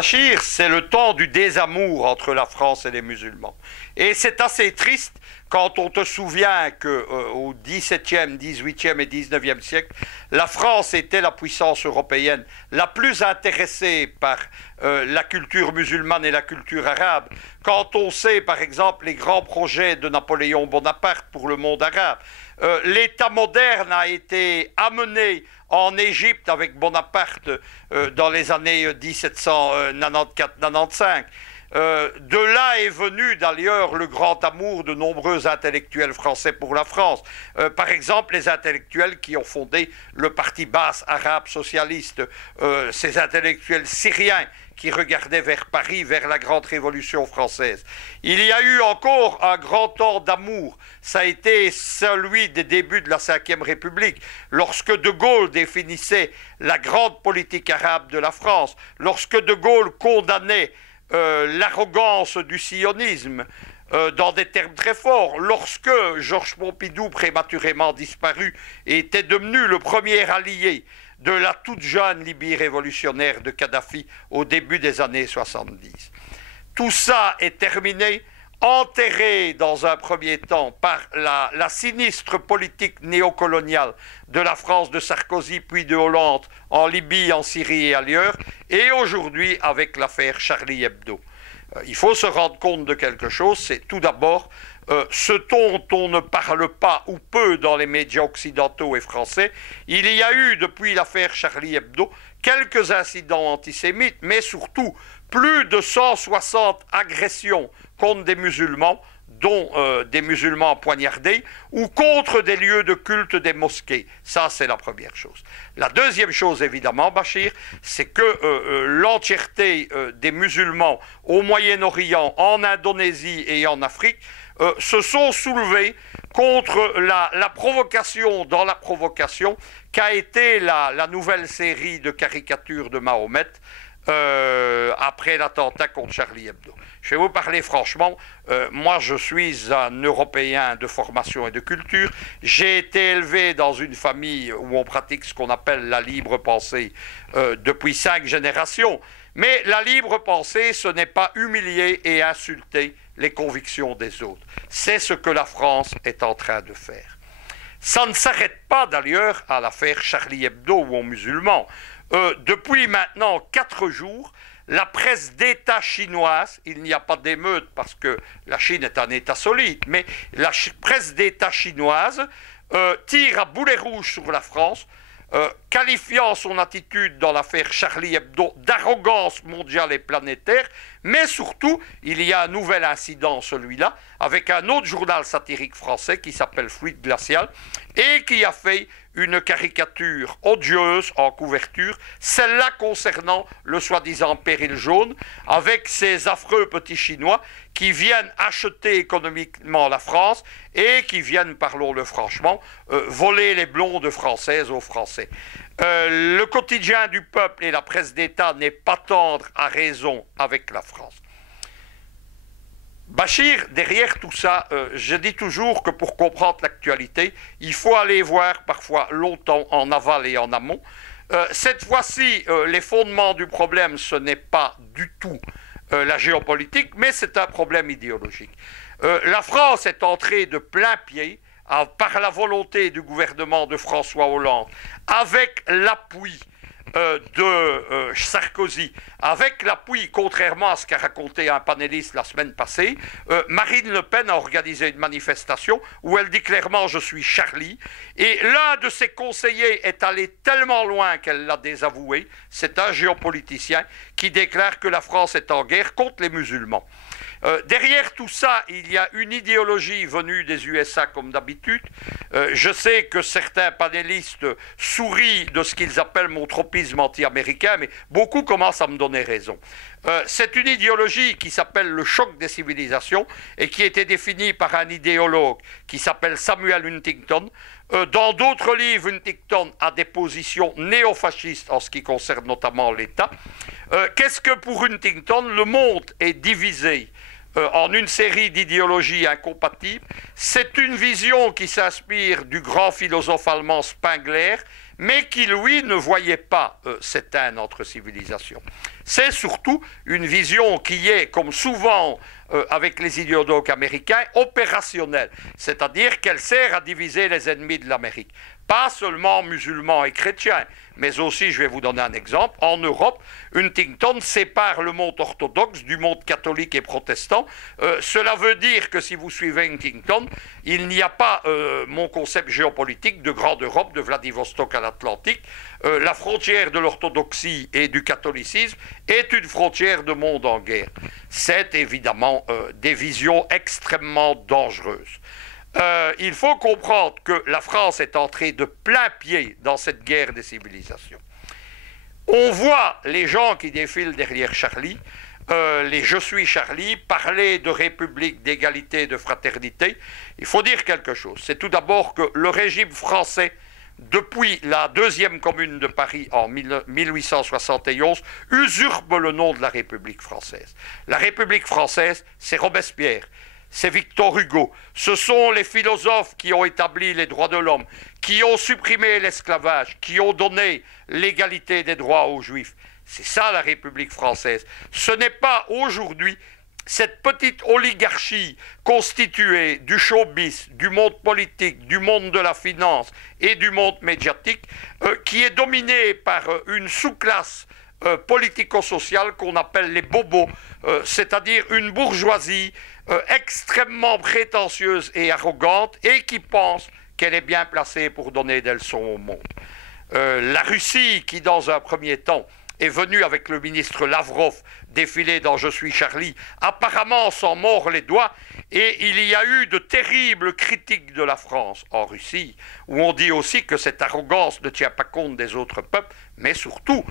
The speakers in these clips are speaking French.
Bachir, c'est le temps du désamour entre la France et les musulmans. Et c'est assez triste quand on te souvient qu'au XVIIe, XVIIIe et XIXe siècle, la France était la puissance européenne la plus intéressée par la culture musulmane et la culture arabe. Quand on sait, par exemple, les grands projets de Napoléon Bonaparte pour le monde arabe, l'État moderne a été amené en Égypte avec Bonaparte dans les années 1794-95. De là est venu d'ailleurs le grand amour de nombreux intellectuels français pour la France. Par exemple, les intellectuels qui ont fondé le parti basse arabe socialiste, ces intellectuels syriens qui regardaient vers Paris, vers la grande révolution française. Il y a eu encore un grand temps d'amour. Ça a été celui des débuts de la Ve République, lorsque De Gaulle définissait la grande politique arabe de la France, lorsque De Gaulle condamnait l'arrogance du sionisme dans des termes très forts, lorsque Georges Pompidou, prématurément disparu, était devenu le premier allié de la toute jeune Libye révolutionnaire de Kadhafi au début des années 70. Tout ça est terminé, enterré dans un premier temps par la sinistre politique néocoloniale de la France de Sarkozy puis de Hollande en Libye, en Syrie et ailleurs, et aujourd'hui avec l'affaire Charlie Hebdo. Il faut se rendre compte de quelque chose, c'est tout d'abord ce dont on ne parle pas ou peu dans les médias occidentaux et français. Il y a eu depuis l'affaire Charlie Hebdo quelques incidents antisémites, mais surtout plus de 160 agressions contre des musulmans, dont des musulmans poignardés, ou contre des lieux de culte des mosquées. Ça, c'est la première chose. La deuxième chose, évidemment, Bachir, c'est que l'entièreté des musulmans au Moyen-Orient, en Indonésie et en Afrique se sont soulevés contre la provocation dans la provocation qu'a été la nouvelle série de caricatures de Mahomet après l'attentat contre Charlie Hebdo. Je vais vous parler franchement, moi je suis un Européen de formation et de culture, j'ai été élevé dans une famille où on pratique ce qu'on appelle la libre pensée depuis 5 générations, mais la libre pensée, ce n'est pas humilier et insulter les convictions des autres. C'est ce que la France est en train de faire. Ça ne s'arrête pas d'ailleurs à l'affaire Charlie Hebdo ou aux musulmans. Depuis maintenant 4 jours, la presse d'État chinoise, il n'y a pas d'émeute parce que la Chine est un État solide, mais la presse d'État chinoise tire à boulet rouge sur la France, qualifiant son attitude dans l'affaire Charlie Hebdo d'arrogance mondiale et planétaire, mais surtout, il y a un nouvel incident, celui-là, avec un autre journal satirique français qui s'appelle Fluide Glacial, et qui a fait une caricature odieuse en couverture, celle-là concernant le soi-disant péril jaune, avec ces affreux petits Chinois qui viennent acheter économiquement la France et qui viennent, parlons-le franchement, voler les blondes françaises aux Français. Le quotidien du peuple et la presse d'État n'est pas tendre à raison avec la France. Bachir, derrière tout ça, je dis toujours que pour comprendre l'actualité, il faut aller voir parfois longtemps en aval et en amont. Cette fois-ci, les fondements du problème, ce n'est pas du tout la géopolitique, mais c'est un problème idéologique. La France est entrée de plein pied par la volonté du gouvernement de François Hollande, avec l'appui de Sarkozy, avec l'appui, contrairement à ce qu'a raconté un panéliste la semaine passée, Marine Le Pen a organisé une manifestation où elle dit clairement « je suis Charlie » et l'un de ses conseillers est allé tellement loin qu'elle l'a désavoué, c'est un géopoliticien qui déclare que la France est en guerre contre les musulmans. Derrière tout ça, il y a une idéologie venue des USA comme d'habitude. Je sais que certains panélistes sourient de ce qu'ils appellent mon tropisme anti-américain, mais beaucoup commencent à me donner raison. C'est une idéologie qui s'appelle le choc des civilisations et qui a été définie par un idéologue qui s'appelle Samuel Huntington. Dans d'autres livres, Huntington a des positions néofascistes en ce qui concerne notamment l'État. Qu'est-ce que pour Huntington, le monde est divisé en une série d'idéologies incompatibles? C'est une vision qui s'inspire du grand philosophe allemand Spengler, mais qui, lui, ne voyait pas cette haine entre civilisations. C'est surtout une vision qui est, comme souvent avec les idéologues américains, opérationnelle, c'est-à-dire qu'elle sert à diviser les ennemis de l'Amérique. Pas seulement musulmans et chrétiens, mais aussi, je vais vous donner un exemple, en Europe, Huntington sépare le monde orthodoxe du monde catholique et protestant. Cela veut dire que si vous suivez Huntington, il n'y a pas mon concept géopolitique de grande Europe, de Vladivostok à l'Atlantique. La frontière de l'orthodoxie et du catholicisme est une frontière de monde en guerre. C'est évidemment des visions extrêmement dangereuses. Il faut comprendre que la France est entrée de plein pied dans cette guerre des civilisations. On voit les gens qui défilent derrière Charlie, les Je suis Charlie, parler de république, d'égalité, de fraternité. Il faut dire quelque chose. C'est tout d'abord que le régime français, depuis la deuxième commune de Paris en 1871, usurpe le nom de la République française. La République française, c'est Robespierre. C'est Victor Hugo. Ce sont les philosophes qui ont établi les droits de l'homme, qui ont supprimé l'esclavage, qui ont donné l'égalité des droits aux Juifs. C'est ça la République française. Ce n'est pas aujourd'hui cette petite oligarchie constituée du showbiz, du monde politique, du monde de la finance et du monde médiatique qui est dominée par une sous-classe politico-sociale qu'on appelle les bobos, c'est-à-dire une bourgeoisie extrêmement prétentieuse et arrogante et qui pense qu'elle est bien placée pour donner des leçons au monde. La Russie, qui dans un premier temps est venue avec le ministre Lavrov défiler dans Je suis Charlie, apparemment s'en mord les doigts, et il y a eu de terribles critiques de la France en Russie, où on dit aussi que cette arrogance ne tient pas compte des autres peuples, mais surtout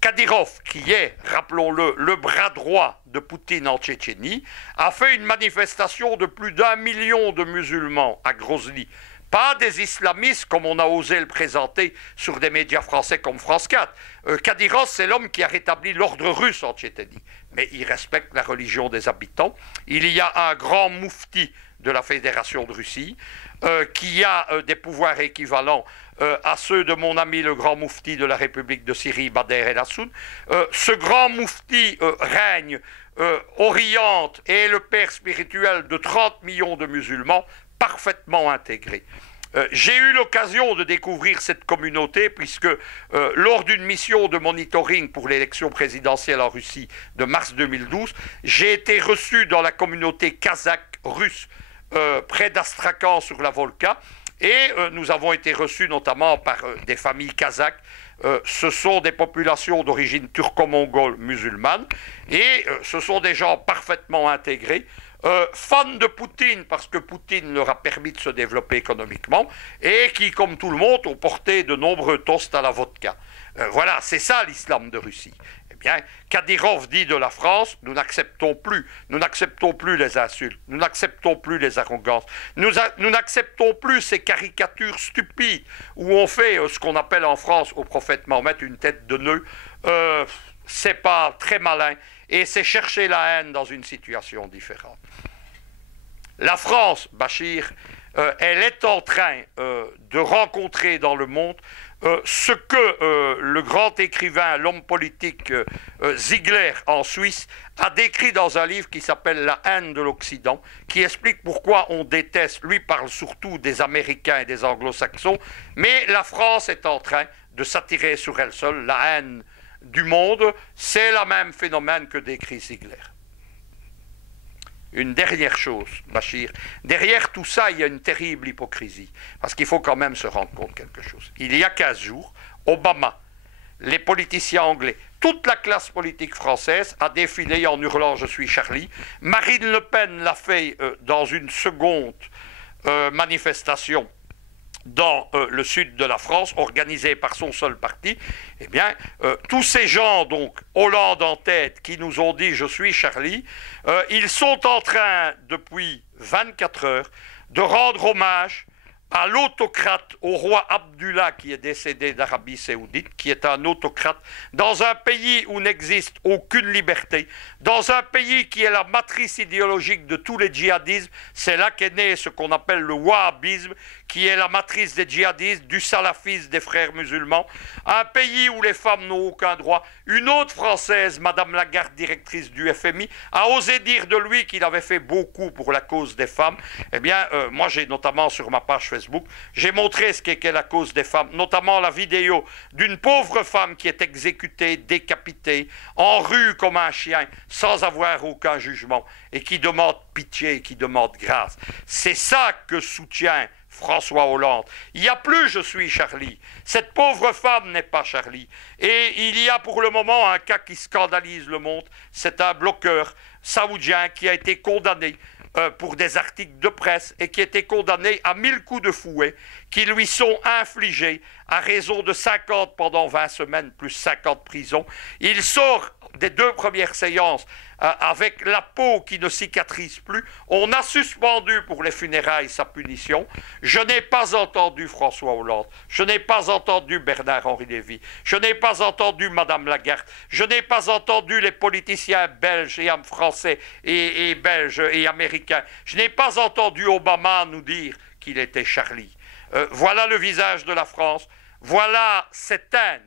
Kadyrov, qui est, rappelons-le, le bras droit de Poutine en Tchétchénie, a fait une manifestation de plus d'1 million de musulmans à Grozny. Pas des islamistes comme on a osé le présenter sur des médias français comme France 4. Kadyrov, c'est l'homme qui a rétabli l'ordre russe en Tchétchénie. Mais il respecte la religion des habitants. Il y a un grand moufti de la Fédération de Russie qui a des pouvoirs équivalents à ceux de mon ami le grand moufti de la République de Syrie, Bader El-Hassoun. Ce grand moufti règne, oriente et est le père spirituel de 30 millions de musulmans parfaitement intégrés. J'ai eu l'occasion de découvrir cette communauté puisque lors d'une mission de monitoring pour l'élection présidentielle en Russie de mars 2012, j'ai été reçu dans la communauté kazakh russe près d'Astrakhan sur la Volga et nous avons été reçus notamment par des familles kazakhs. Ce sont des populations d'origine turco-mongole musulmane et ce sont des gens parfaitement intégrés. Fans de Poutine parce que Poutine leur a permis de se développer économiquement et qui, comme tout le monde, ont porté de nombreux toasts à la vodka. Voilà, c'est ça l'islam de Russie. Eh bien, Kadyrov dit de la France, nous n'acceptons plus les insultes, nous n'acceptons plus les arrogances, nous n'acceptons plus ces caricatures stupides où on fait ce qu'on appelle en France au prophète Mahomet une tête de nœud. C'est pas très malin et c'est chercher la haine dans une situation différente. La France, Bachir, elle est en train de rencontrer dans le monde ce que le grand écrivain, l'homme politique Ziegler en Suisse a décrit dans un livre qui s'appelle La haine de l'Occident, qui explique pourquoi on déteste, lui parle surtout des Américains et des Anglo-Saxons, mais la France est en train de s'attirer sur elle seule. La haine du monde, c'est le même phénomène que décrit Ziegler. Une dernière chose, Bachir, derrière tout ça, il y a une terrible hypocrisie, parce qu'il faut quand même se rendre compte de quelque chose. Il y a 15 jours, Obama, les politiciens anglais, toute la classe politique française a défilé en hurlant « Je suis Charlie ». Marine Le Pen l'a fait dans une seconde manifestation dans le sud de la France, organisée par son seul parti. Eh bien, tous ces gens, donc, Hollande en tête, qui nous ont dit « Je suis Charlie », ils sont en train, depuis 24 heures, de rendre hommage à l'autocrate, au roi Abdullah, qui est décédé d'Arabie Saoudite, qui est un autocrate, dans un pays où n'existe aucune liberté, dans un pays qui est la matrice idéologique de tous les djihadismes. C'est là qu'est né ce qu'on appelle le wahhabisme, qui est la matrice des djihadistes, du salafisme des frères musulmans, un pays où les femmes n'ont aucun droit. Une autre Française, Madame Lagarde, directrice du FMI, a osé dire de lui qu'il avait fait beaucoup pour la cause des femmes. Eh bien, moi j'ai notamment sur ma page Facebook, j'ai montré ce qu'est la cause des femmes, notamment la vidéo d'une pauvre femme qui est exécutée, décapitée, en rue comme un chien, sans avoir aucun jugement, et qui demande pitié, qui demande grâce. C'est ça que soutient François Hollande. Il n'y a plus je suis Charlie. Cette pauvre femme n'est pas Charlie. Et il y a pour le moment un cas qui scandalise le monde. C'est un bloqueur saoudien qui a été condamné pour des articles de presse et qui a été condamné à 1000 coups de fouet qui lui sont infligés à raison de 50 pendant 20 semaines plus 50 prisons. Il sort des 2 premières séances avec la peau qui ne cicatrise plus. On a suspendu pour les funérailles sa punition. Je n'ai pas entendu François Hollande, je n'ai pas entendu Bernard-Henri Lévy, je n'ai pas entendu Madame Lagarde, je n'ai pas entendu les politiciens belges et français et belges et américains. Je n'ai pas entendu Obama nous dire qu'il était Charlie. Voilà le visage de la France, voilà cette haine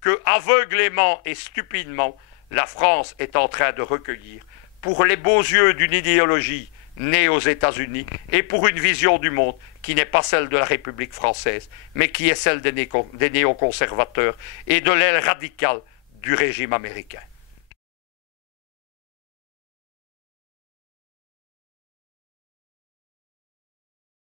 que aveuglément et stupidement la France est en train de recueillir pour les beaux yeux d'une idéologie née aux États-Unis et pour une vision du monde qui n'est pas celle de la République française, mais qui est celle des néoconservateurs et de l'aile radicale du régime américain.